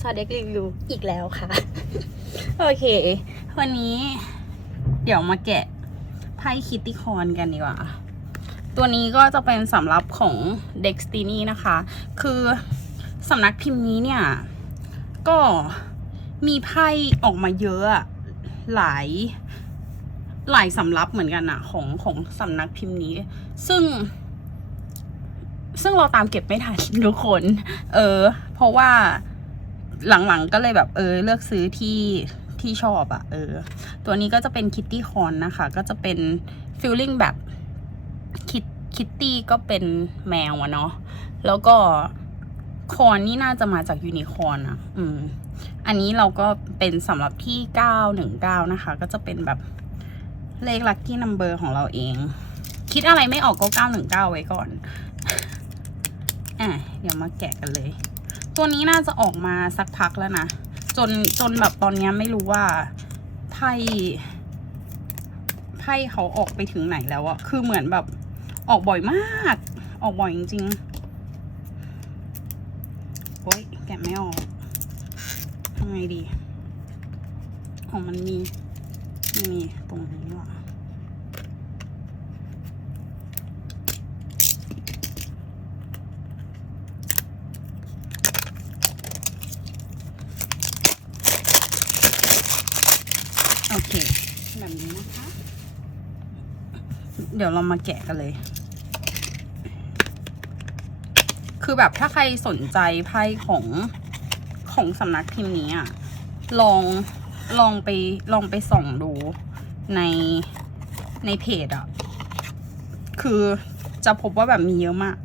ซาเด็กรีวิวอีกแล้วค่ะ โอเค วันนี้ เดี๋ยวมาแกะไพ่คิตตี้คอนกันดีกว่า ตัวนี้ก็จะเป็นสำหรับของ Destiny นะคะ คือสำนักพิมพ์นี้เนี่ย ก็มีไพ่ออกมาเยอะอะหลายหลายสำรับเหมือนกันอะของของสำนักพิมพ์นี้ ซึ่ง ซึ่งเราตามเก็บไม่ทันทุกคน เออ เพราะว่า หลังๆก็เลยแบบเออเลือกซื้อที่ที่ชอบอะเออ ตัวนี้ก็จะเป็นคิตตี้คอนนะคะ ก็จะเป็นฟิลลิ่งแบบคิตคิตตี้ก็เป็นแมวอะเนาะแล้วก็คอนนี่น่าจะมาจากยูนิคอนอะอืม อันนี้เราก็เป็นสำหรับที่919นะคะ ก็จะเป็นแบบเลขลัคกี้นัมเบอร์ของเราเอง คิดอะไรไม่ออกก็919ไว้ก่อน อะ เดี๋ยวมาแกะกันเลย ตัวนี้น่าจะออกมาสักพักแล้วนะ จนจนแบบตอนนี้ไม่รู้ว่าไพ่ไพ่เขาออกไปถึงไหนแล้วอะคือเหมือนแบบออกบ่อยมาก ออกบ่อยจริงๆโอ๊ยแกะไม่ออกทำไงดี ของมันมีมีตรงนี้ว่ะโอเค แบบนี้นะคะ เดี๋ยวเรามาแกะกันเลย คือแบบถ้าใครสนใจไพ่ของของสำนักพิมพ์นี้อะลองลองไปลองไปส่องดูในในเพจอะคือจะพบว่าแบบมีเยอะมาก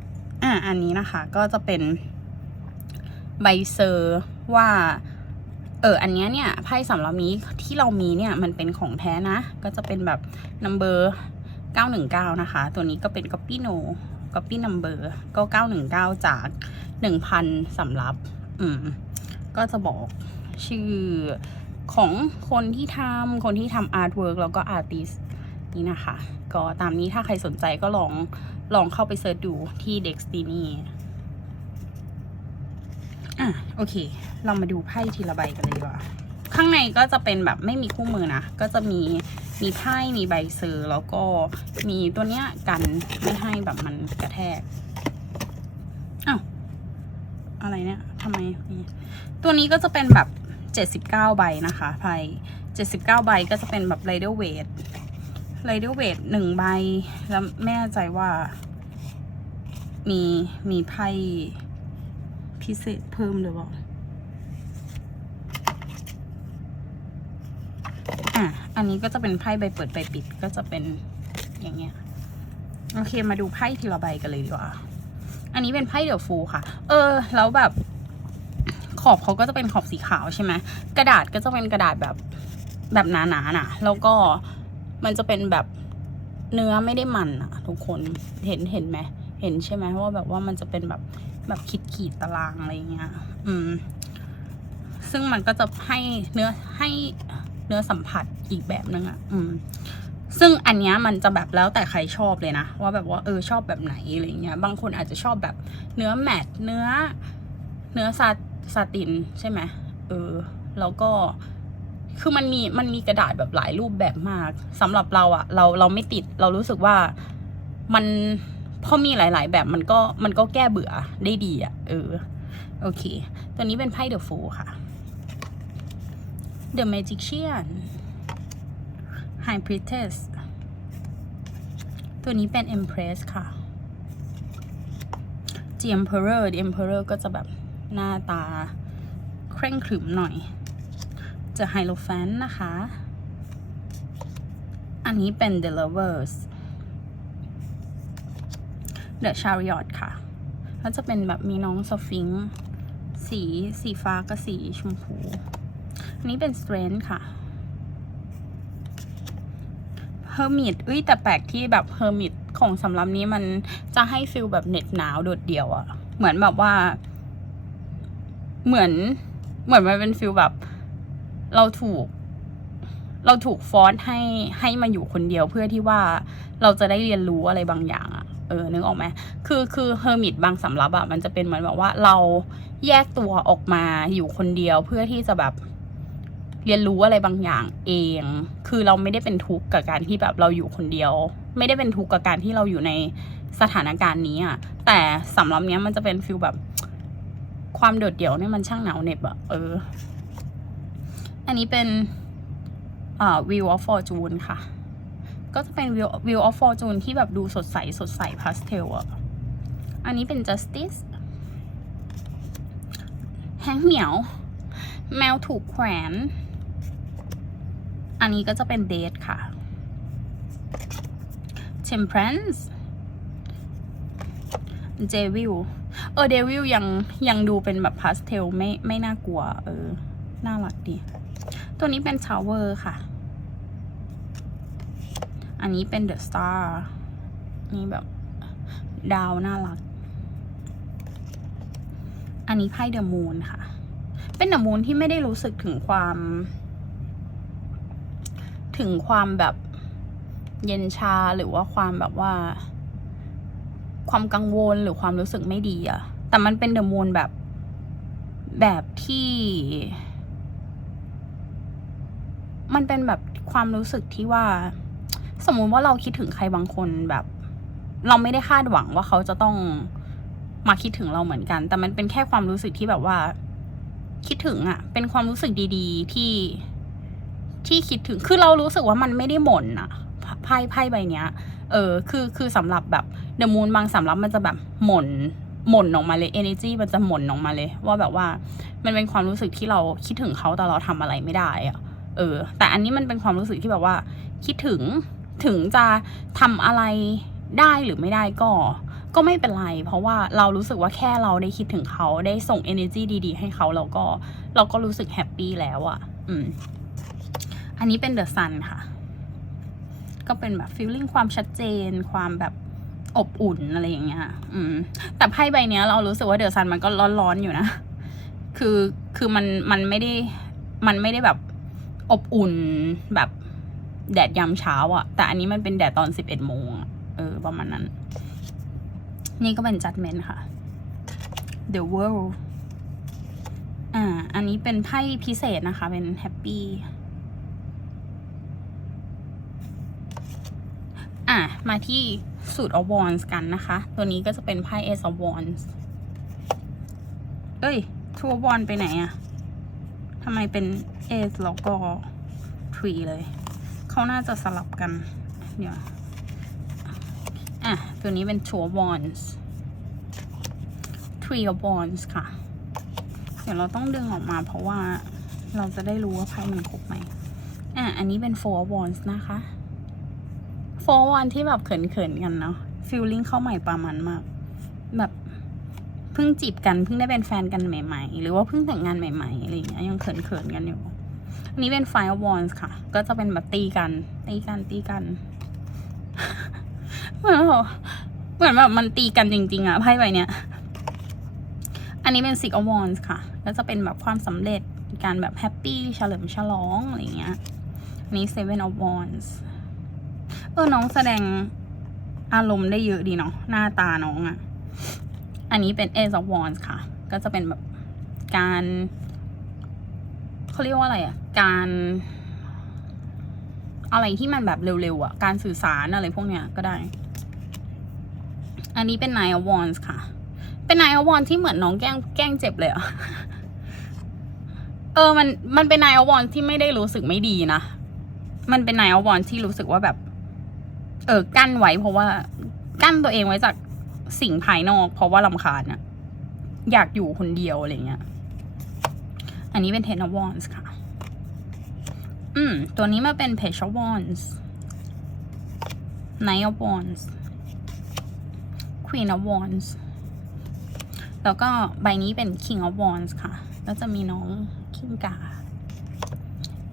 อะอันนี้นะคะก็จะเป็นใบเซอร์ว่า เออ อันเนี้ยเนี่ยไพ่สำหรับนี้ที่เรามีเนี่ยมันเป็นของแท้นะ ก็จะเป็นแบบ number 919 นะคะ ตัวนี้ก็เป็น copy no copy number ก็ 919 จาก 1,000สำรับ อืม ก็จะบอกชื่อของคนที่ทำคนที่ทำอาร์ตเวิร์กแล้วก็อาร์ติสนี่นะคะ ก็ตามนี้ถ้าใครสนใจก็ลองลองเข้าไปเซิร์ชดูที่ Destiny อะโอเค เรามาดูไพ่ทีละใบกันเลยดีกว่า ข้างในก็จะเป็นแบบไม่มีคู่มือนะ ก็จะมี มีไพ่มีใบเซอร์แล้วก็มีตัวเนี้ยกันไม่ให้แบบมันกระแทกอ้าวอะไรเนี่ยทำไมมีตัวนี้ก็จะเป็นแบบเจ็ดสิบเก้าใบนะคะไพ่เจ็ดสิบเก้าใบก็จะเป็นแบบไรเดอร์เวทไรเดอร์เวทหนึ่งใบ แล้วไม่แน่ใจว่า มีมีไพ่พิเศษเพิ่มหรือเปล่า อันนี้ก็จะเป็นไพ่ใบเปิดใบปิดก็จะเป็นอย่างเงี้ยโอเคมาดูไพ่ทีละใบกันเลยดีกว่า อันนี้เป็นไพ่เดอะฟูค่ะ เออ แล้วแบบ ขอบเขาก็จะเป็นขอบสีขาวใช่ไหมกระดาษก็จะเป็นกระดาษแบบแบบหนาๆน่ะ แล้วก็มันจะเป็นแบบเนื้อไม่ได้มันอะทุกคนเห็นเห็นไหมเห็นใช่ไหมว่าแบบว่ามันจะเป็นแบบแบบขีดขีดตารางอะไรเงี้ย อืม ซึ่งมันก็จะให้เนื้อให้ เนื้อสัมผัสอีกแบบนึงอะอืม ซึ่งอันเนี้ยมันจะแบบแล้วแต่ใครชอบเลยนะ ว่าแบบว่าเออชอบแบบไหนอะไรเงี้ย บางคนอาจจะชอบแบบเนื้อแมตต์เนื้อ เนื้อซาซาตินใช่ไหมเออ แล้วก็คือมันมีมันมีกระดาษแบบหลายรูปแบบมากสำหรับเราอะเราเราไม่ติดเรารู้สึกว่ามันพอมีหลาย ๆ แบบมันก็มันก็แก้เบื่อได้ดีอะเออ โอเค ตัวนี้เป็นไพ่เดอะฟูค่ะ The Magician High Priestess ตัวนี้เป็น Empress ค่ะ The Emperor The Emperor ก็จะแบบหน้าตาเคร่งขรึมหน่อย จะ Hierophant นะคะ อันนี้เป็น The Lovers The Chariot ค่ะ แล้วจะเป็นแบบมีน้องสฟิงค์สีสีฟ้ากับสีชมพู นี้เป็น Strength ค่ะ Hermit อุ้ยแต่แปลกที่แบบ Hermit ของสำรับนี้มันจะให้ฟิลแบบเหน็ดหนาวโดดเดี่ยวอะเหมือนแบบว่า เหมือน เหมือนมันเป็นฟิลแบบ เราถูก เราถูกฟอร์ให้ให้มาอยู่คนเดียวเพื่อที่ว่าเราจะได้เรียนรู้อะไรบางอย่างอะเออนึกออกไหมคือคือเฮอร์มิตบางสำรับอะมันจะเป็นเหมือนแบบว่าเราแยกตัวออกมาอยู่คนเดียวเพื่อที่จะแบบ เรียนรู้อะไรบางอย่างเอง คือเราไม่ได้เป็นทุกข์กับการที่แบบเราอยู่คนเดียว ไม่ได้เป็นทุกข์กับการที่เราอยู่ในสถานการณ์นี้อะแต่สำหรับเนี้ยมันจะเป็นฟิลแบบความโดดเดี่ยวเนี่ยมันช่างหนาวเหน็บอะเออ อันนี้เป็นอ่า Wheel of Fortune ค่ะ ก็จะเป็น Wheel Wheel of Fortune ที่แบบดูสดใสสดใสพาสเทลอะอันนี้เป็น Justice แฮงเหมียว แมวถูกแขวน อันนี้ก็จะเป็น Date ค่ะ Temperance Devil เออ Devil ยังยังดูเป็นแบบพาสเทลไม่ไม่น่ากลัว เออ น่ารักดี ตัวนี้เป็น Tower ค่ะ อันนี้เป็น The Star นี่แบบดาวน่ารัก อันนี้ไพ่ The Moon ค่ะ เป็น The Moon ที่ไม่ได้รู้สึกถึงความ ถึงความแบบเย็นชาหรือว่าความแบบว่า ความกังวลหรือความรู้สึกไม่ดีอะแต่มันเป็น The Moon แบบแบบที่ มันเป็นแบบความรู้สึกที่ว่า สมมุติว่าเราคิดถึงใครบางคนแบบ เราไม่ได้คาดหวังว่าเขาจะต้องมาคิดถึงเราเหมือนกัน แต่มันเป็นแค่ความรู้สึกที่แบบว่า คิดถึงอะเป็นความรู้สึกดี ๆ ที่ ที่คิดถึงคือเรารู้สึกว่ามันไม่ได้หม่นอะไพ่ไพ่ใบเนี้ย เออคือคือสำหรับแบบเดอะมูนบางสำรับมันจะแบบหม่นหม่นออกมาเลย energy มันจะหม่นออกมาเลย ว่าแบบว่ามันเป็นความรู้สึกที่เราคิดถึงเขาแต่เราทำอะไรไม่ได้อะเออ แต่อันนี้มันเป็นความรู้สึกที่แบบว่า คิดถึงถึงจะทำอะไรได้หรือไม่ได้ก็ ก็ไม่เป็นไร เพราะว่าเรารู้สึกว่าแค่เราได้คิดถึงเขาได้ส่ง energy ดี ๆ ให้เขาเราก็ เราก็รู้สึกแฮปปี้แล้วอะ่ะ อืม อันนี้เป็น the sun ค่ะ ก็เป็นแบบ feeling ความชัดเจน ความแบบอบอุ่นอะไรอย่างเงี้ยอืม แต่ไพ่ใบเนี้ย เรารู้สึกว่าเด e s ซันมันก็ร้อนๆอยู่นะ คือคือมันมันไม่ได้มันไม่ได้แบบอบอุ่นแบบแดดยามเช้าอะแต่อันนี้มันเป็นแดดตอนสิบเอ็ดโมงเออ ประมาณนั้น นี่ก็เป็น judgment ค่ะ the world อ่า อันนี้เป็นไพ่พิเศษนะคะ เป็น happy อะ มาที่สูตร of wands กันนะคะ ตัวนี้ก็จะเป็นไพ่ ace of wands เอ้ย two of wands ไปไหนอะทำไมเป็น ace แล้วก็ three เลย เขาน่าจะสลับกัน เดี๋ยว อะ ตัวนี้เป็น two of wands three of wands ค่ะ เดี๋ยวเราต้องดึงออกมาเพราะว่าเราจะได้รู้ว่าไพ่มันครบไหมอะ อันนี้เป็น four of wands นะคะ four of wands ที่แบบเขินๆกันเนาะ feeling เข้าใหม่ประมาณมาก แบบเพิ่งจีบกันเพิ่งได้เป็นแฟนกันใหม่ ๆ หรือว่าเพิ่งแต่งงานใหม่ๆอะไรอย่างเงี้ยยังเขินๆกันอยู่อันนี้เป็น Five of Wands ค่ะ ก็จะเป็นแบบตีกัน ตีกันตีกันเหมือนแบบเหมือนแบบมันตีกันจริง ๆอะไพ่ใบเนี้ยอันนี้เป็น Six of Wands ค่ะ ก็จะเป็นแบบความสำเร็จการแบบแฮปปี้เฉลิมฉลองอะไรเงี้ยอันนี้ Seven of Wands เออน้องแสดงอารมณ์ได้เยอะดีเนาะหน้าตาน้องอะอันนี้เป็น Ace of Wands ค่ะ ก็จะเป็นแบบการเขาเรียกว่าอะไรอะการ อะไรที่มันแบบเร็วๆอะการสื่อสารอะไรพวกเนี้ยก็ได้ อันนี้เป็น Nine of Wands ค่ะ เป็น Nine of Wands ที่เหมือนน้องแกล้งแกล้งเจ็บเลยอะเออ มัน มันเป็น Nine of Wands ที่ไม่ได้รู้สึกไม่ดีนะ มันเป็น Nine of Wands ที่รู้สึกว่าแบบ เออกั้นไว้เพราะว่า กั้นตัวเองไว้จากสิ่งภายนอก เพราะว่าลำคาญอะอยากอยู่คนเดียวอะไรเงี้ย อันนี้เป็น Ten of Wands ค่ะ อืม ตัวนี้มาเป็น Page of Wands Knight of Wands Queen of Wands แล้วก็ใบนี้เป็น King of Wands ค่ะ แล้วจะมีน้องคิงกา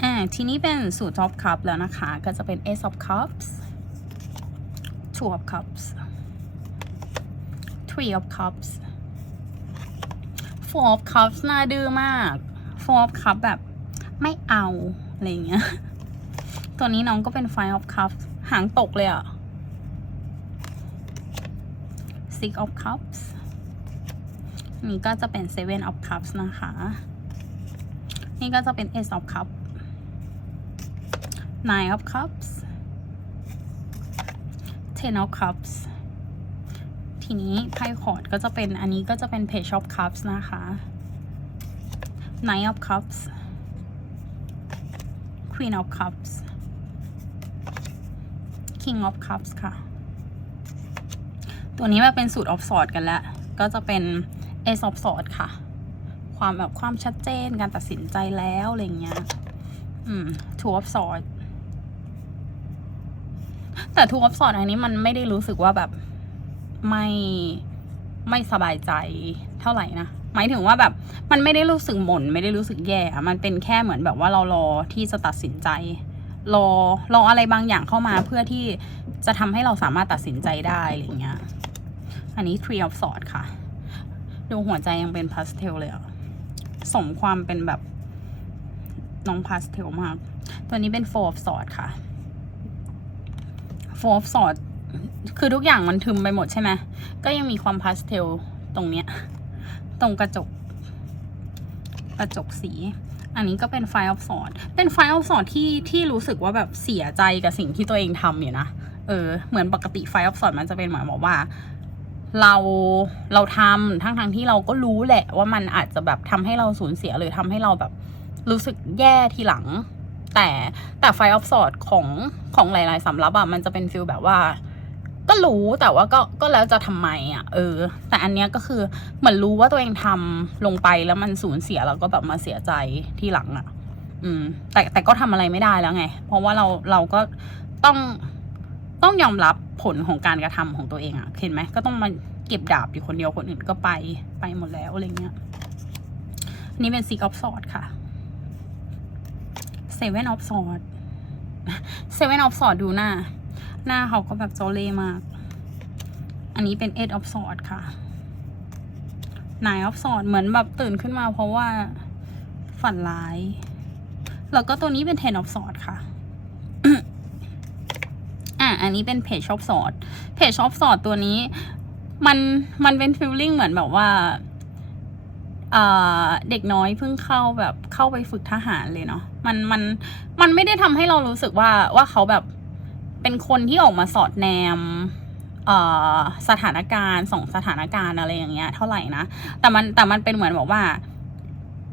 อ่า ทีนี้เป็นสูตร Top Cup แล้วนะคะ ก็จะเป็น Ace of Cups Two of Cups Three of Cups Four of Cups น่าดื้อมาก Four of Cups แบบไม่เอา อะไรเงี้ย ตัวนี้น้องก็เป็น Five of Cups หางตกเลยอะ six of cups นี่ก็จะเป็น seven of cups นะคะ นี่ก็จะเป็น ace of cups nine of cups ten of cups ทีนี้ไพ่คอร์ดก็จะเป็นอันนี้ก็จะเป็น page of cups นะคะ nine of cups queen of cups king of cups ค่ะ ตัวนี้มาเป็นสูตร of sword กันแล้ว ก็จะเป็น ace of s w o r d ค่ะ ความแบบความชัดเจนการตัดสินใจแล้วอะไรเงี้ย อืม two of swords แต่ two of swords อันนี้มันไม่ได้รู้สึกว่าแบบไม่ไม่สบายใจเท่าไหร่นะหมายถึงว่าแบบมันไม่ได้รู้สึกหม่นไม่ได้รู้สึกแย่มันเป็นแค่เหมือนแบบว่าเรารอที่จะตัดสินใจ รอรออะไรบางอย่างเข้ามาเพื่อที่จะทำให้เราสามารถตัดสินใจได้อะไรเงี้ย อันนี้ three of swords ค่ะ ดูหัวใจยังเป็นพาสเทลเลยอะสมความเป็นแบบน้องพาสเทลมาก ตัวนี้เป็น four of swords ค่ะ four of swords คือทุกอย่างมันทึมไปหมดใช่ไหมก็ยังมีความพาสเทลตรงเนี้ย ตรงกระจก กระจกสี อันนี้ก็เป็น Five of Swords เป็น Five of Swords ที่ที่รู้สึกว่าแบบเสียใจกับสิ่งที่ตัวเองทำอยู่นะ เออ เหมือนปกติ Five of Swords มันจะเป็นเหมือนบอกว่าเราเราทำทั้งทั้งที่เราก็รู้แหละว่ามันอาจจะแบบทำให้เราสูญเสียหรือทำให้เราแบบรู้สึกแย่ทีหลัง แต่แต่ Five of Swords ของของหลาย ๆสำรับอะมันจะเป็นฟิลแบบว่า ก็รู้แต่ว่าก็ก็แล้วจะทำไมอะเออ แต่อันเนี้ยก็คือเหมือนรู้ว่าตัวเองทำลงไปแล้วมันสูญเสียแล้วก็แบบมาเสียใจที่หลังอะอืม แต่แต่ก็ทำอะไรไม่ได้แล้วไง เพราะว่าเราเราก็ต้องต้องยอมรับผลของการกระทำของตัวเองอะเห็นไหมก็ต้องมาเก็บดาบอยู่คนเดียวคนอื่นก็ไปไปหมดแล้วอะไรเงี้ยนนี้เป็น six of swords ค่ะ seven of swords seven of swords ดูหน้า หน้าเขาก็แบบโจเลมาก อันนี้เป็น eight of swords ค่ะ nine of swords เหมือนแบบตื่นขึ้นมาเพราะว่าฝันร้าย แล้วก็ตัวนี้เป็น ten of swords ค่ะอะ อันนี้เป็น page of swords page of swords ตัวนี้ มันมันเป็น feeling เหมือนแบบว่า เด็กน้อยเพิ่งเข้าแบบเข้าไปฝึกทหารเลยเนาะมันมันมันไม่ได้ทำให้เรารู้สึกว่าว่าเขาแบบเป็นคนที่ออกมาสอดแนมสถานการณ์ส่งสถานการณ์อะไรอย่างเงี้ย เท่าไหร่นะแต่มันแต่มันเป็นเหมือนบอกว่า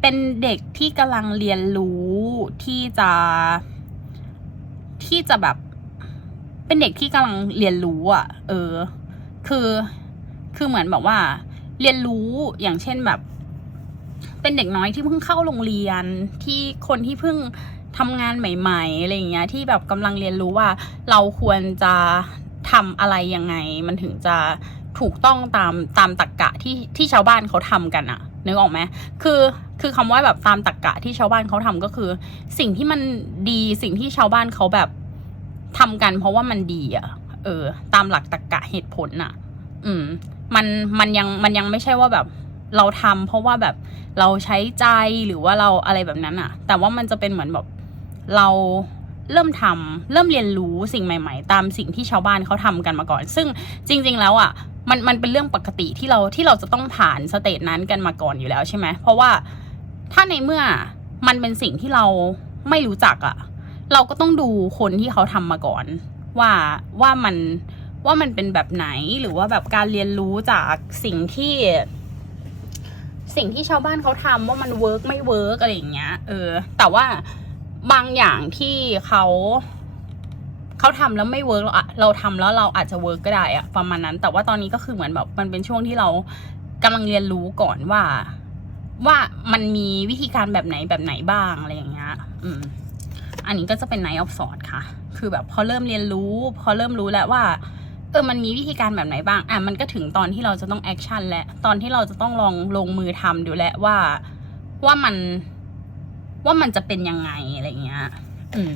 เป็นเด็กที่กำลังเรียนรู้ที่จะที่จะแบบ เป็นเด็กที่กำลังเรียนรู้อะ เออ คือคือเหมือนแบบว่า เรียนรู้อย่างเช่นแบบ เป็นเด็กน้อยที่เพิ่งเข้าโรงเรียนที่คนที่เพิ่งทำงานใหม่ ๆอะไรอย่างเงี้ยที่แบบกำลังเรียนรู้ว่า เราควรจะทำอะไรยังไง มันถึงจะถูกต้องตามตามตรรกกะที่ที่ชาวบ้านเขาทำกันอะนึกออกไหมคือคือคำว่าแบบตามตรรกกะที่ชาวบ้านเขาทำก็คือ สิ่งที่มันดีสิ่งที่ชาวบ้านเขาแบบทำกัน เพราะว่ามันดีอะเออ ตามหลักตรรกกะเหตุผลน่ะอืม มันมันยังมันยังไม่ใช่ว่าแบบ เราทำเพราะว่าแบบเราใช้ใจหรือว่าเราอะไรแบบนั้นอะแต่ว่ามันจะเป็นเหมือนแบบเราเริ่มทำเริ่มเรียนรู้สิ่งใหม่ ๆ ตามสิ่งที่ชาวบ้านเขาทำกันมาก่อน ซึ่งจริง ๆ แล้วอะมันมันเป็นเรื่องปกติที่เราที่เราจะต้องผ่านสเตจนั้นกันมาก่อนอยู่แล้วใช่ไหมเพราะว่าถ้าในเมื่อมันเป็นสิ่งที่เราไม่รู้จักอะเราก็ต้องดูคนที่เขาทำมาก่อน ว่าว่ามันว่ามันเป็นแบบไหนหรือว่าแบบการเรียนรู้จากสิ่งที่ สิ่งที่ชาวบ้านเขาทำว่ามันเวิร์กไม่เวิร์กอะไรอย่างเงี้ย เออ แต่ว่าบางอย่างที่เขาเขาทำแล้วไม่เวิร์กเราอะเราทำแล้วเราอาจจะเวิร์กก็ได้อะประมาณนั้น แต่ว่าตอนนี้ก็คือเหมือนแบบมันเป็นช่วงที่เรากำลังเรียนรู้ก่อนว่า ว่ามันมีวิธีการแบบไหนแบบไหนบ้างอะไรอย่างเงี้ย อืม อันนี้ก็จะเป็น Night of Swords ค่ะ คือแบบพอเริ่มเรียนรู้ พอเริ่มรู้แล้วว่า เออมันมีวิธีการแบบไหนบ้าง อะมันก็ถึงตอนที่เราจะต้องแอคชั่นและ ตอนที่เราจะต้องลองลงมือทำดูแลวว่าว่ามันว่ามันจะเป็นยังไงอะไรเงี้ย อืม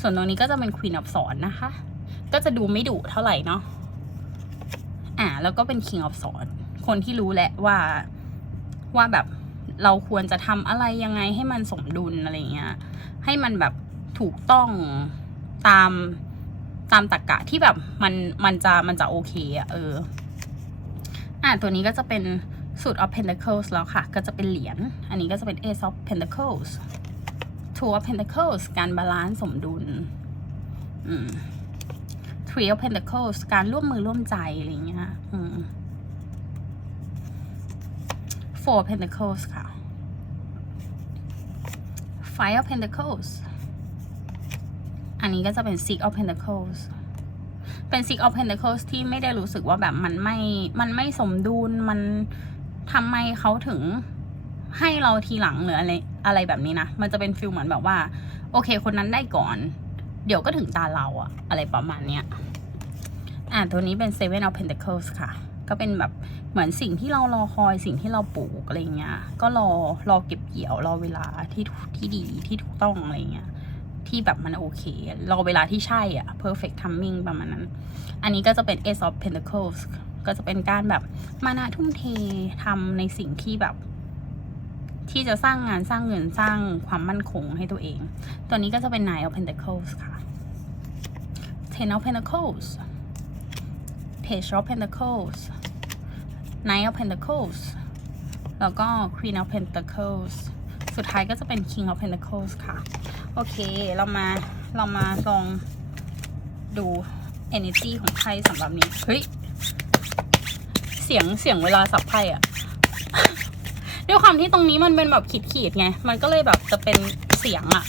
ส่วนตรงนี้ก็จะเป็น Queen of Swords นะคะ ก็จะดูไม่ดุเท่าไหร่เนาะ อ่า แล้วก็เป็น King of Swords คนที่รู้แหละว่าว่าแบบเราควรจะทำอะไรยังไงให้มันสมดุลอะไรเงี้ย ให้มันแบบถูกต้องตาม ตามตรกกะที่แบบมันมันจะมันจะโอเคอะเออ อ่าตัวนี้ก็จะเป็นสูตร of pentacles แล้วค่ะ ก็จะเป็นเหรียญ อันนี้ก็จะเป็น ace of pentacles two of pentacles การบาลานซ์สมดุล อืม three of pentacles การร่วมมือร่วมใจอะไรอย่างเงี้ย อืม four of pentacles ค่ะ five of pentacles อันนี้ก็จะเป็น six of pentacles เป็น six of pentacles ที่ไม่ได้รู้สึกว่าแบบมันไม่ มันไม่สมดุล มันทำไมเขาถึงให้เราทีหลังหรืออะไรอะไรแบบนี้นะ มันจะเป็นฟิลเหมือนแบบว่า โอเค คนนั้นได้ก่อน เดี๋ยวก็ถึงตาเราอะอะไรประมาณเนี้ย อ่าตัวนี้เป็น seven of pentacles ค่ะ ก็เป็นแบบเหมือนสิ่งที่เรารอคอยสิ่งที่เราปลูกอะไรเงี้ย ก็รอรอเก็บเกี่ยวรอเวลาที่ที่ดีที่ถูกต้องอะไรเงี้ย ที่แบบมันโอเค รอเวลาที่ใช่อะ perfect timing ประมาณนั้น อันนี้ก็จะเป็น ace of pentacles ก็จะเป็นการแบบมานะทุ่มเททำในสิ่งที่แบบ ที่จะสร้างงานสร้างเงินสร้างความมั่นคงให้ตัวเอง ตัวนี้ก็จะเป็น nine of pentacles ค่ะ ten of pentacles page of pentacles nine of pentacles แล้วก็ queen of pentacles สุดท้ายก็จะเป็น king of pentacles ค่ะ โอเค เรามา เรามาลองดู energy ของไพ่สำหรับนี้ เฮ้ย เสียง เสียงเวลาสับไพ่อะด้วยความที่ตรงนี้มันเป็นแบบขีดๆไง มันก็เลยแบบจะเป็นเสียงอะ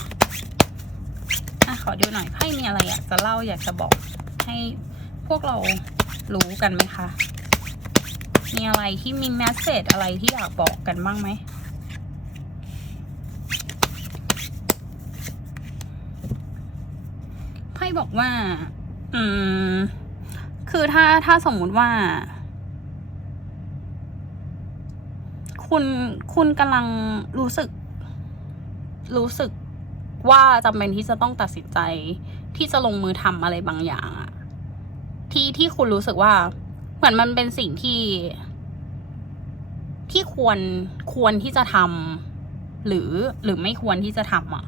อะขอดูหน่อยไพ่มีอะไรอยากจะเล่าอยากจะบอกให้พวกเรารู้กันไหมคะ มีอะไรที่มีแมสเซจอะไรที่อยากบอกกันบ้างไหม ไพ่ บอกว่า อืม คือถ้าถ้าสมมุติว่า คุณคุณกำลังรู้สึก รู้สึกว่าจำเป็นที่จะต้องตัดสินใจ ที่จะลงมือทำอะไรบางอย่างอะที่ที่คุณรู้สึกว่า เหมือนมันเป็นสิ่งที่ ที่ควรควรที่จะทำหรือหรือไม่ควรที่จะทำอะ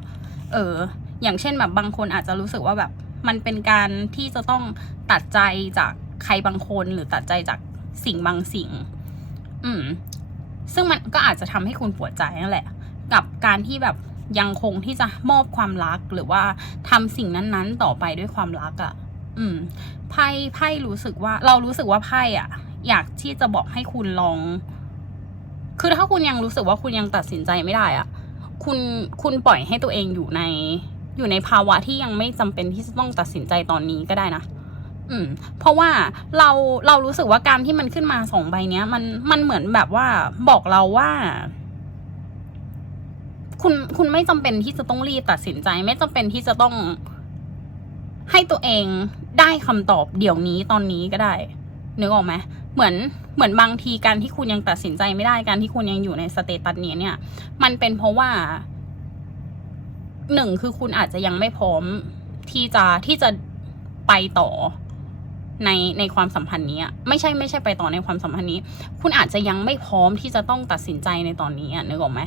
เออ อย่างเช่นแบบบางคนอาจจะรู้สึกว่าแบบ มันเป็นการที่จะต้องตัดใจจากใครบางคนหรือตัดใจจากสิ่งบางสิ่ง อืม ซึ่งมันก็อาจจะทำให้คุณปวดใจนั่นแหละ กับการที่แบบยังคงที่จะมอบความรักหรือว่าทำสิ่งนั้นๆ ต่อไปด้วยความรักอะ่ะ อืม ไพ่ไพ่รู้สึกว่า เรารู้สึกว่าไพ่อะอยากที่จะบอกให้คุณลอง คือถ้าคุณยังรู้สึกว่าคุณยังตัดสินใจไม่ได้อะ คุณคุณปล่อยให้ตัวเองอยู่ใน อยู่ในภาวะที่ยังไม่จำเป็นที่จะต้องตัดสินใจตอนนี้ก็ได้นะ อืม เพราะว่าเราเรารู้สึกว่าการที่มันขึ้นมาสองใบเนี้ย มันมันเหมือนแบบว่าบอกเราว่า คุณคุณไม่จำเป็นที่จะต้องรีบตัดสินใจ ไม่จำเป็นที่จะต้องให้ตัวเองได้คำตอบเดี๋ยวนี้ตอนนี้ก็ได้นึกออกไหมเหมือนเหมือนบางทีการที่คุณยังตัดสินใจไม่ได้การที่คุณยังอยู่ในสเตตัสนี้เนี่ย มันเป็นเพราะว่า หนึ่งคือคุณอาจจะยังไม่พร้อมที่จะที่จะไปต่อในในความสัมพันธ์นี้อะไม่ใช่ไม่ใช่ไปต่อในความสัมพันธ์นี้ คุณอาจจะยังไม่พร้อมที่จะต้องตัดสินใจในตอนนี้นึกออกไหม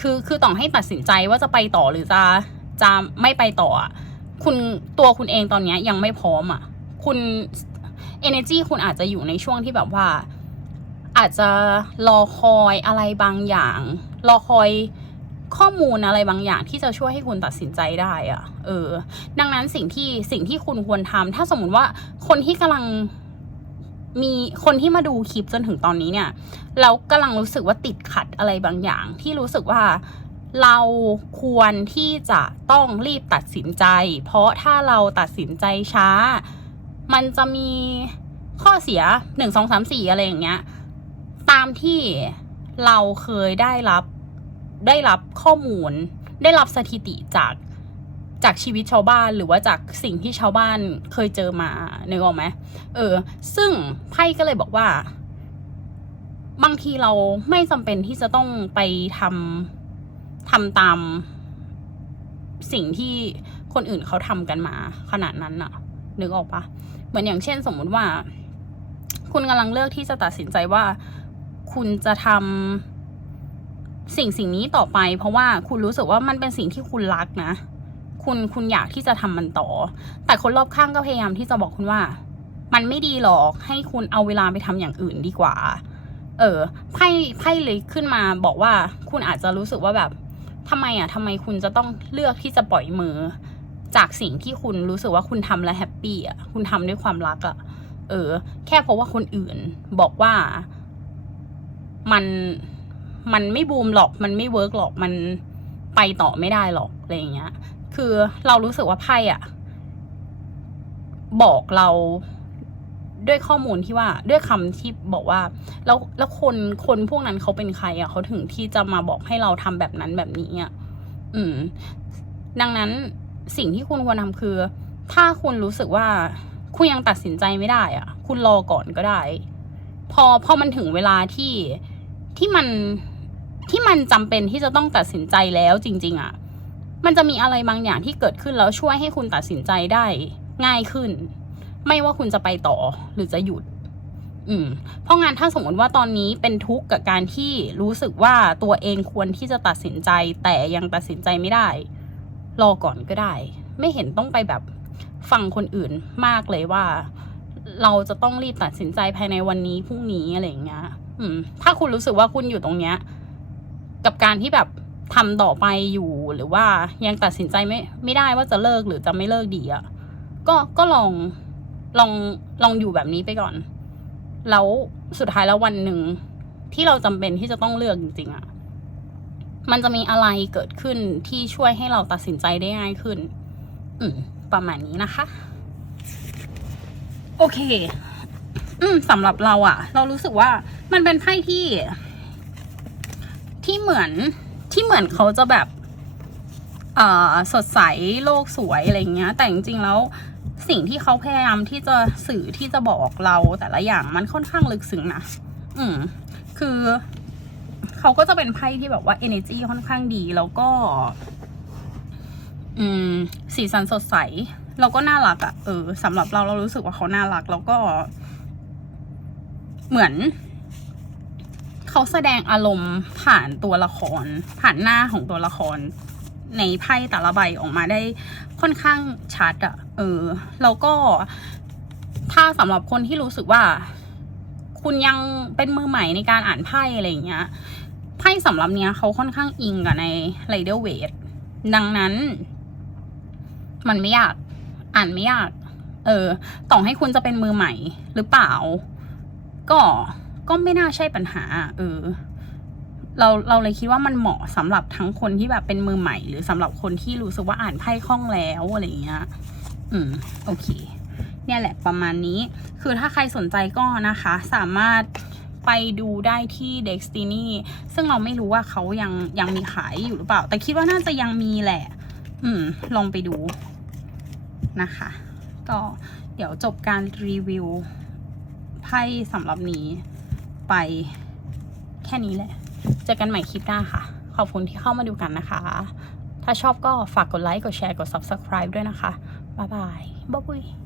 คือคือต้องให้ตัดสินใจว่าจะไปต่อหรือจะจะไม่ไปต่ออะคุณตัวคุณเองตอนนี้ยังไม่พร้อมอะ คุณ energy คุณอาจจะอยู่ในช่วงที่แบบว่า อาจจะรอคอยอะไรบางอย่าง รอคอย ข้อมูลอะไรบางอย่างที่จะช่วยให้คุณตัดสินใจได้อะเออ ดังนั้นสิ่งที่สิ่งที่คุณควรทำถ้าสมมุติว่าคนที่กำลังมีคนที่มาดูคลิปจนถึงตอนนี้เนี่ยแล้วกำลังรู้สึกว่าติดขัดอะไรบางอย่าง ที่รู้สึกว่าเราควรที่จะต้องรีบตัดสินใจ เพราะถ้าเราตัดสินใจช้า มันจะมีข้อเสียหนึ่งสองสามสี่อะไรอย่างเงี้ย ตามที่เราเคยได้รับ ได้รับข้อมูล ได้รับสถิติจากจากชีวิตชาวบ้านหรือว่าจากสิ่งที่ชาวบ้านเคยเจอมานึกออกไหมเออ ซึ่งไพ่ก็เลยบอกว่า บางทีเราไม่จำเป็นที่จะต้องไปทำทำตามสิ่งที่คนอื่นเขาทำกันมาขนาดนั้นอะนึกออกปะเหมือนอย่างเช่นสมมุติว่า คุณกำลังเลือกที่จะตัดสินใจว่า คุณจะทำ สิ่งสิ่งนี้ต่อไป เพราะว่าคุณรู้สึกว่ามันเป็นสิ่งที่คุณรักนะ คุณคุณอยากที่จะทำมันต่อ แต่คนรอบข้างก็พยายามที่จะบอกคุณว่า มันไม่ดีหรอกให้คุณเอาเวลาไปทำอย่างอื่นดีกว่า เออไพ่ไพ่เลยขึ้นมาบอกว่าคุณอาจจะรู้สึกว่าแบบทำไมอะทำไมคุณจะต้องเลือกที่จะปล่อยมือ จากสิ่งที่คุณรู้สึกว่าคุณทำแล้วแฮปปี้อะคุณทำด้วยความรักอะเออ แค่เพราะว่าคนอื่นบอกว่ามัน มันไม่บูมหรอกมันไม่เวิร์กหรอกมันไปต่อไม่ได้หรอกอะไรอย่างเงี้ย คือเรารู้สึกว่าไพ่อะบอกเราด้วยข้อมูลที่ว่าด้วยคำที่บอกว่า แล้วแล้วคนคนพวกนั้นเขาเป็นใครอะเขาถึงที่จะมาบอกให้เราทำแบบนั้นแบบนี้อะอืม ดังนั้นสิ่งที่คุณควรทำคือ ถ้าคุณรู้สึกว่าคุณยังตัดสินใจไม่ได้อะ คุณรอก่อนก็ได้ พอพอมันถึงเวลาที่ที่มัน ที่มันจำเป็นที่จะต้องตัดสินใจแล้วจริง ๆอะ มันจะมีอะไรบางอย่างที่เกิดขึ้นแล้วช่วยให้คุณตัดสินใจได้ง่ายขึ้น ไม่ว่าคุณจะไปต่อหรือจะหยุด อืม เพราะงานถ้าสมมติว่าตอนนี้เป็นทุกข์กับการที่รู้สึกว่าตัวเองควรที่จะตัดสินใจ แต่ยังตัดสินใจไม่ได้ รอก่อนก็ได้ ไม่เห็นต้องไปแบบฟังคนอื่นมากเลยว่า เราจะต้องรีบตัดสินใจภายในวันนี้พรุ่งนี้อะไรอย่างเงี้ย อืม ถ้าคุณรู้สึกว่าคุณอยู่ตรงเนี้ย กับการที่แบบทำต่อไปอยู่หรือว่ายังตัดสินใจไม่ไม่ได้ว่าจะเลิกหรือจะไม่เลิกดีอะก็ก็ลองลองลองอยู่แบบนี้ไปก่อน แล้วสุดท้ายแล้ววันหนึ่งที่เราจำเป็นที่จะต้องเลือกจริงๆอะ่ะมันจะมีอะไรเกิดขึ้นที่ช่วยให้เราตัดสินใจได้ง่ายขึ้น อืม ประมาณนี้นะคะ โอเค อืมสำหรับเราอะเรารู้สึกว่ามันเป็นไพ่ที่ ที่เหมือนที่เหมือนเขาจะแบบเอ่อสดใสโลกสวยอะไรเงี้ย แต่จริงๆแล้วสิ่งที่เขาพยายามที่จะสื่อที่จะบอกเราแต่ละอย่างมันค่อนข้างลึกซึ้งนะอืม คือเขาก็จะเป็นไพ่ที่แบบว่า energy ค่อนข้างดีแล้วก็ อืม สีสันสดใส แล้วก็น่ารักอะ่ะเออสำหรับเราเรารู้สึกว่าเขาน่ารัก แล้วก็ เหมือน เขาแสดงอารมณ์ผ่านตัวละคร ผ่านหน้าของตัวละคร ในไพ่แต่ละใบออกมาได้ค่อนข้างชัดอะเออแล้วก็ถ้าสำหรับคนที่รู้สึกว่า คุณยังเป็นมือใหม่ในการอ่านไพ่อะไรอย่างเงี้ยไพ่สำหรับเนี้ยเขาค่อนข้างอิงกับใน Rider w a i t ดังนั้น มันไม่ยากอ่านไม่ยาก เออ ต่อให้คุณจะเป็นมือใหม่หรือเปล่า ก็ ก็ไม่น่าใช่ปัญหา เออ เราเราเลยคิดว่ามันเหมาะสำหรับทั้งคนที่แบบเป็นมือใหม่ หรือสำหรับคนที่รู้สึกว่าอ่านไพ่คล่องแล้วอะไรอย่างเงี้ย อืม โอเค เนี่ยแหละประมาณนี้ คือถ้าใครสนใจก็นะคะ สามารถไปดูได้ที่ Destiny ซึ่งเราไม่รู้ว่าเขายังยังมีขายอยู่หรือเปล่า แต่คิดว่าน่าจะยังมีแหละ อืม ลองไปดูนะคะ ก็เดี๋ยวจบการรีวิวไพ่สำหรับนี้ ไปแค่นี้แหละ เจอกันใหม่คลิปหน้าค่ะ ขอบคุณที่เข้ามาดูกันนะคะ ถ้าชอบก็ฝากกดไลค์ กดแชร์ กด subscribe ด้วยนะคะ บ๊ายบายบ๊ายบาย